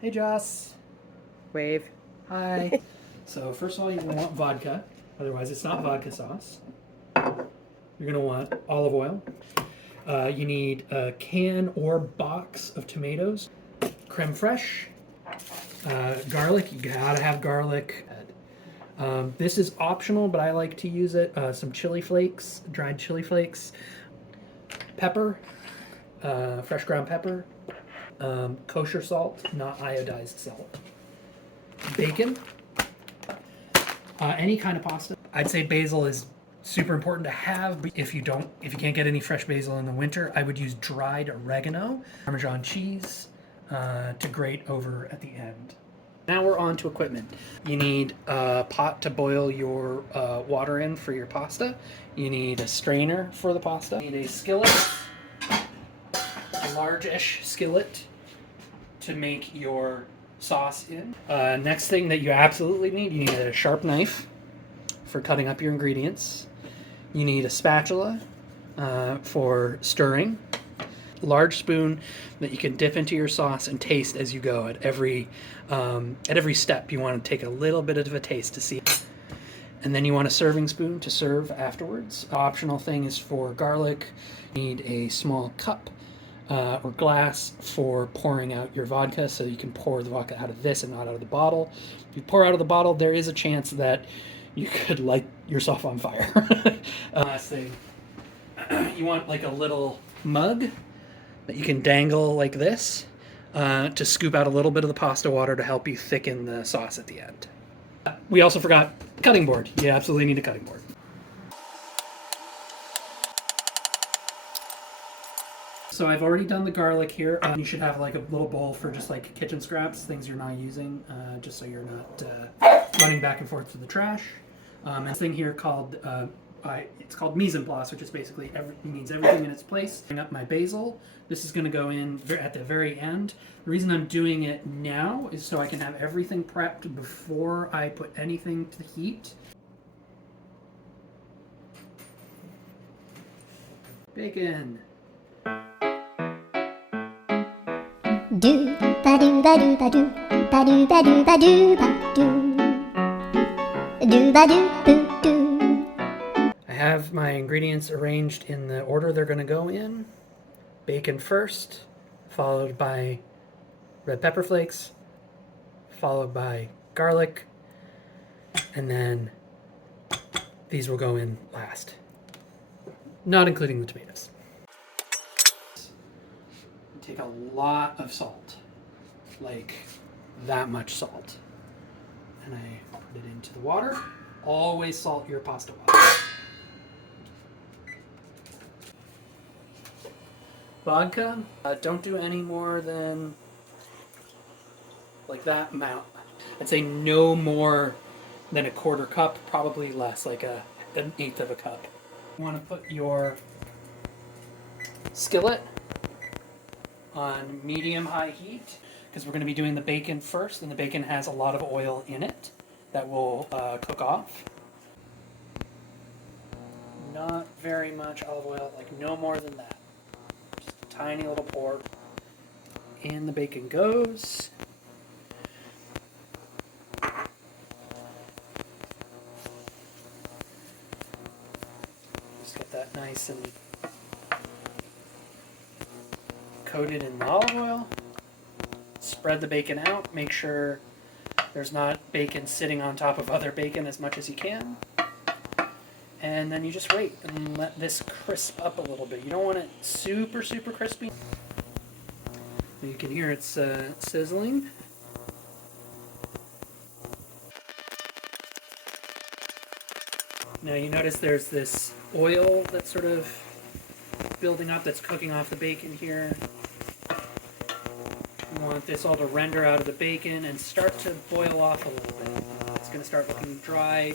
Hey, Joss. Wave. Hi. So first of all, you're going to want vodka. Otherwise, it's not vodka sauce. You're going to want olive oil. You need a can or box of tomatoes. Creme fraiche. Garlic. You gotta have garlic. This is optional, but I like to use it. Some chili flakes, dried chili flakes. Pepper. Fresh ground pepper. Kosher salt, not iodized salt. Bacon. Any kind of pasta. I'd say basil is super important to have, but if you can't get any fresh basil in the winter, I would use dried oregano, Parmesan cheese to grate over at the end. Now we're on to equipment. You need a pot to boil your water in for your pasta. You need a strainer for the pasta. You need a skillet, a large-ish skillet to make your sauce in. Next thing that you absolutely need, you need a sharp knife for cutting up your ingredients. You need a spatula for stirring. Large spoon that you can dip into your sauce and taste as you go. At every step, you want to take a little bit of a taste to see. And then you want a serving spoon to serve afterwards. Optional thing is for garlic. You need a small cup or glass for pouring out your vodka, so you can pour the vodka out of this and not out of the bottle. If you pour out of the bottle, there is a chance that you could light yourself on fire. Last thing, you want like a little mug that you can dangle like this to scoop out a little bit of the pasta water to help you thicken the sauce at the end. We also forgot cutting board. You absolutely need a cutting board. So I've already done the garlic here. You should have like a little bowl for just like kitchen scraps, things you're not using, just so you're not running back and forth to the trash. And this thing here called, it's called mise en place, which is basically means everything in its place. Bring up my basil. This is going to go in at the very end. The reason I'm doing it now is so I can have everything prepped before I put anything to the heat. Bacon. Do ba do ba do ba do ba do ba do ba do ba do ba do boo do. I have my ingredients arranged in the order they're going to go in. Bacon first, followed by red pepper flakes, followed by garlic, and then these will go in last, not including the tomatoes. Take a lot of salt, like that much salt, and I put it into the water. Always salt your pasta water. Vodka, don't do any more than like that amount. I'd say no more than a quarter cup, probably less, like an eighth of a cup. You want to put your skillet on medium-high heat, because we're going to be doing the bacon first, and the bacon has a lot of oil in it that will cook off. Not very much olive oil, like no more than that. Just a tiny little pour. In the bacon goes. Just get that nice and coated in the olive oil. Spread the bacon out. Make sure there's not bacon sitting on top of other bacon as much as you can. And then you just wait and let this crisp up a little bit. You don't want it super, super crispy. You can hear it's sizzling. Now you notice there's this oil that's sort of building up, that's cooking off the bacon here. You want this all to render out of the bacon and start to boil off a little bit. It's going to start looking dry.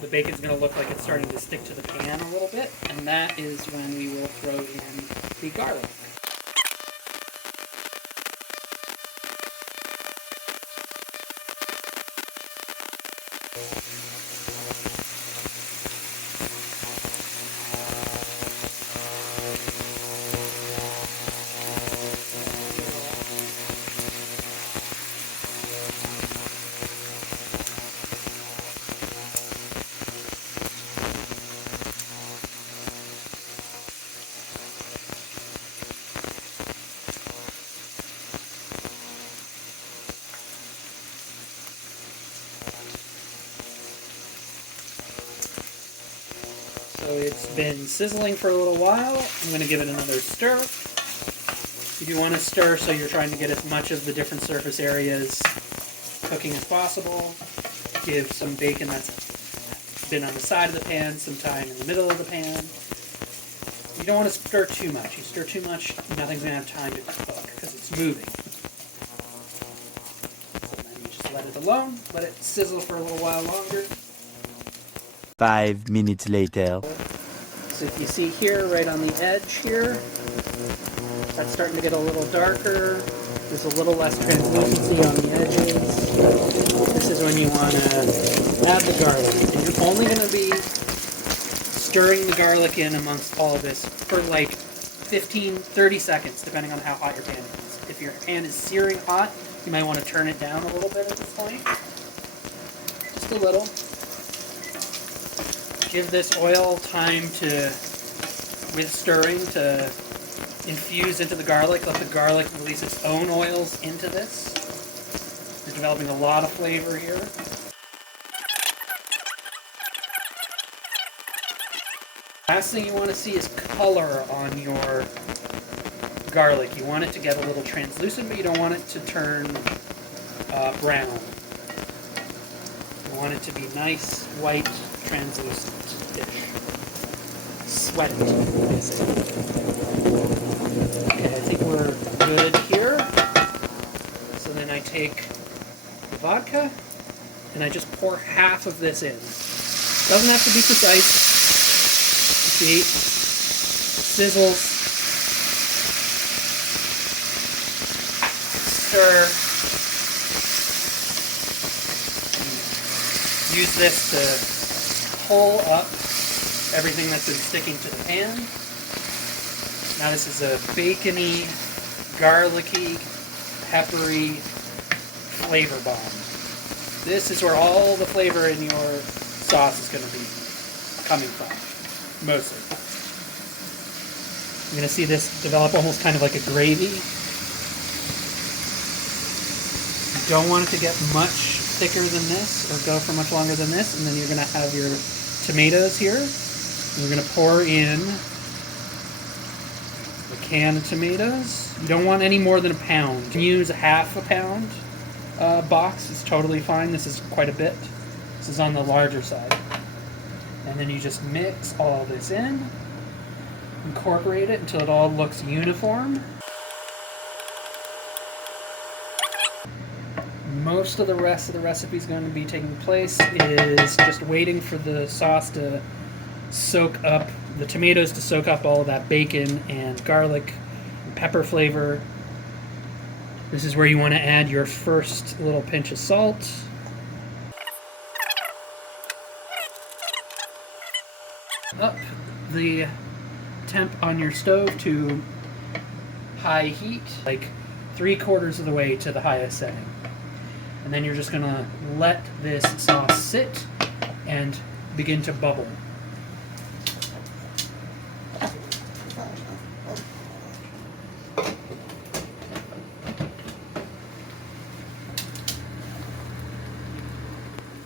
The bacon's going to look like it's starting to stick to the pan a little bit, and that is when we will throw in the garlic. it's been sizzling for a little while. I'm going to give it another stir. You do want to stir so you're trying to get as much of the different surface areas cooking as possible. Give some bacon that's been on the side of the pan some time in the middle of the pan. You don't want to stir too much. You stir too much, nothing's going to have time to cook because it's moving. So then you just let it alone, let it sizzle for a little while longer. 5 minutes later. So if you see here, right on the edge here, that's starting to get a little darker. There's a little less translucency on the edges. This is when you want to add the garlic. And you're only going to be stirring the garlic in amongst all of this for like 15, 30 seconds, depending on how hot your pan is. If your pan is searing hot, you might want to turn it down a little bit at this point. Just a little. Give this oil time to, with stirring, to infuse into the garlic. Let the garlic release its own oils into this. You're developing a lot of flavor here. Last thing you want to see is color on your garlic. You want it to get a little translucent, but you don't want it to turn brown. You want it to be nice, white, translucent-ish. Sweaty, I say. Okay, I think we're good here. So then I take the vodka, and I just pour half of this in. Doesn't have to be precise. See, sizzles, stir, use this to pull up everything that's been sticking to the pan. Now this is a bacony, garlicky, peppery flavor bomb. This is where all the flavor in your sauce is going to be coming from. Mostly. You're going to see this develop almost kind of like a gravy. You don't want it to get much thicker than this or go for much longer than this, and then you're going to have your tomatoes here. You're going to pour in a can of tomatoes. You don't want any more than a pound. You can use a half a pound box. It's totally fine. This is quite a bit. This is on the larger side. And then you just mix all this in, incorporate it until it all looks uniform. Most of the rest of the recipe is going to be taking place is just waiting for the sauce to soak up, the tomatoes to soak up all of that bacon and garlic and pepper flavor. This is where you want to add your first little pinch of salt. Up the temp on your stove to high heat, like 3/4 of the way to the highest setting. And then you're just going to let this sauce sit and begin to bubble.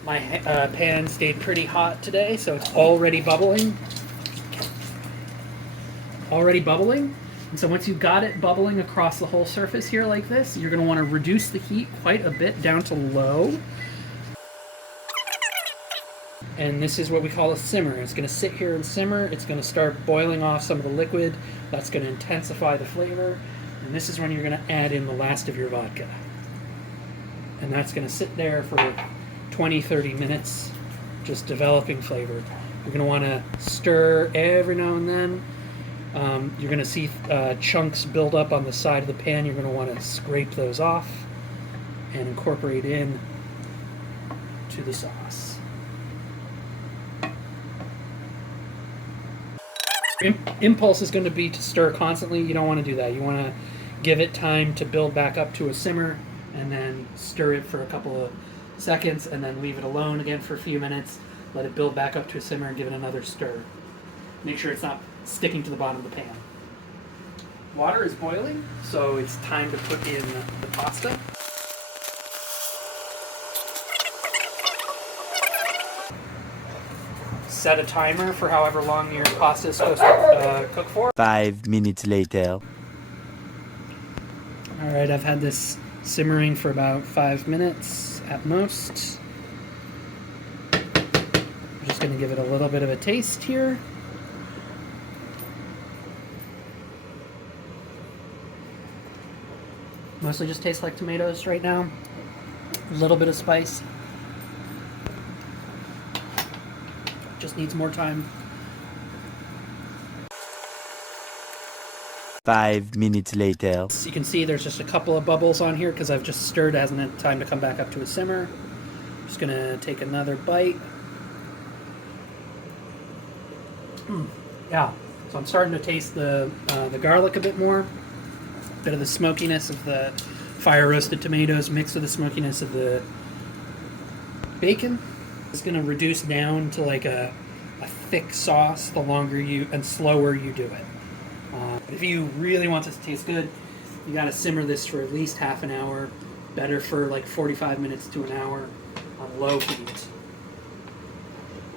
My pan stayed pretty hot today, so it's already bubbling. And so once you've got it bubbling across the whole surface here like this, you're going to want to reduce the heat quite a bit down to low. And this is what we call a simmer. It's going to sit here and simmer. It's going to start boiling off some of the liquid. That's going to intensify the flavor. And this is when you're going to add in the last of your vodka. And that's going to sit there for 20-30 minutes, just developing flavor. You're going to want to stir every now and then. You're going to see chunks build up on the side of the pan. You're going to want to scrape those off and incorporate in to the sauce. Impulse is going to be to stir constantly. You don't want to do that. You want to give it time to build back up to a simmer and then stir it for a couple of seconds and then leave it alone again for a few minutes. Let it build back up to a simmer and give it another stir. Make sure it's not sticking to the bottom of the pan. Water is boiling, so it's time to put in the pasta. set a timer for however long your pasta is supposed to cook for. 5 minutes later. All right, I've had this simmering for about 5 minutes at most. I'm just going to give it a little bit of a taste here. Mostly just tastes like tomatoes right now. A little bit of spice. Just needs more time. 5 minutes later. So you can see there's just a couple of bubbles on here because I've just stirred. It hasn't had time to come back up to a simmer. Just gonna take another bite. Yeah, so I'm starting to taste the garlic a bit more. A bit of the smokiness of the fire roasted tomatoes mixed with the smokiness of the bacon. It's gonna reduce down to like a thick sauce the longer and slower you do it. But if you really want this to taste good, you gotta simmer this for at least half an hour. Better for like 45 minutes to an hour on low heat.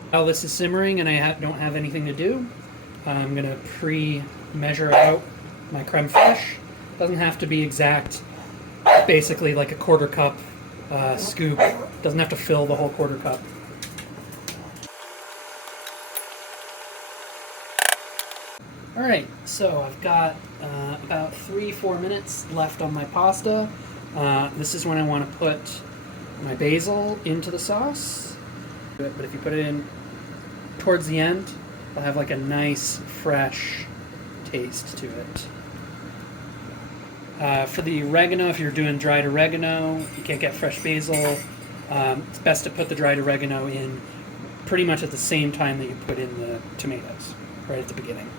While this is simmering and I don't have anything to do, I'm gonna pre-measure out my creme fraiche. Doesn't have to be exact. Basically like a quarter cup scoop. Doesn't have to fill the whole quarter cup. Alright, so I've got about 3-4 minutes left on my pasta. This is when I want to put my basil into the sauce. But if you put it in towards the end, it'll have like a nice, fresh taste to it. For the oregano, if you're doing dried oregano, you can't get fresh basil, it's best to put the dried oregano in pretty much at the same time that you put in the tomatoes, right at the beginning.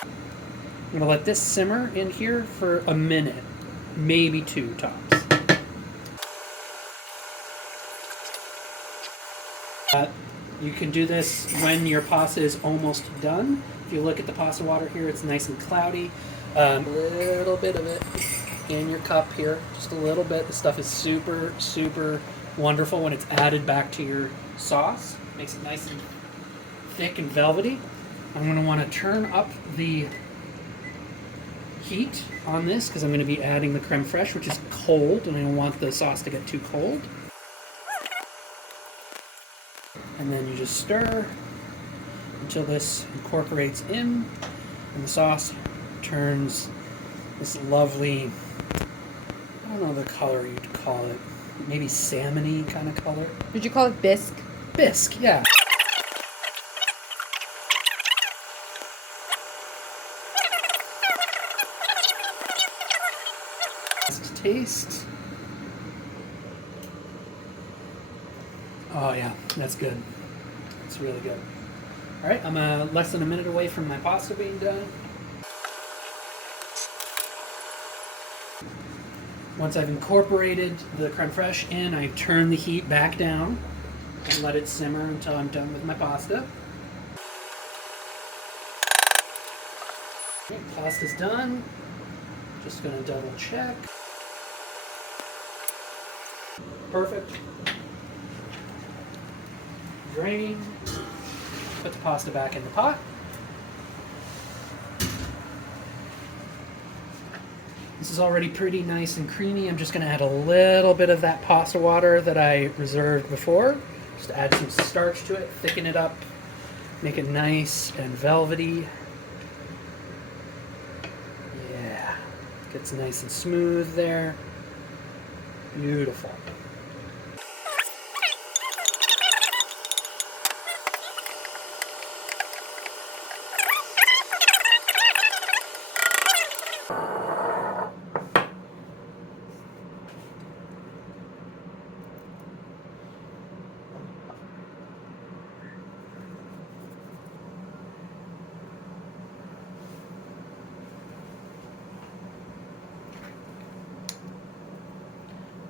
I'm going to let this simmer in here for a minute, maybe 2 tops. You can do this when your pasta is almost done. If you look at the pasta water here, it's nice and cloudy. A little bit of it in your cup here, just a little bit. The stuff is super, super wonderful when it's added back to your sauce. Makes it nice and thick and velvety. I'm going to want to turn up the heat on this because I'm going to be adding the creme fraiche, which is cold, and I don't want the sauce to get too cold. And then you just stir until this incorporates in and the sauce turns this lovely, I don't know the color you'd call it, maybe salmon-y kind of color. Did you call it bisque? Bisque, yeah. Taste. Oh yeah, that's good. It's really good. All right, I'm less than a minute away from my pasta being done. Once I've incorporated the creme fraiche in, I turn the heat back down and let it simmer until I'm done with my pasta. Okay, pasta's done. Just gonna double check. Perfect. Drain. Put the pasta back in the pot. This is already pretty nice and creamy. I'm just going to add a little bit of that pasta water that I reserved before. Just add some starch to it, thicken it up, make it nice and velvety. Yeah, gets nice and smooth there. Beautiful.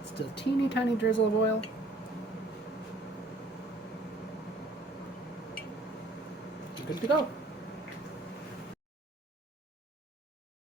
Just a teeny tiny drizzle of oil. Good to go.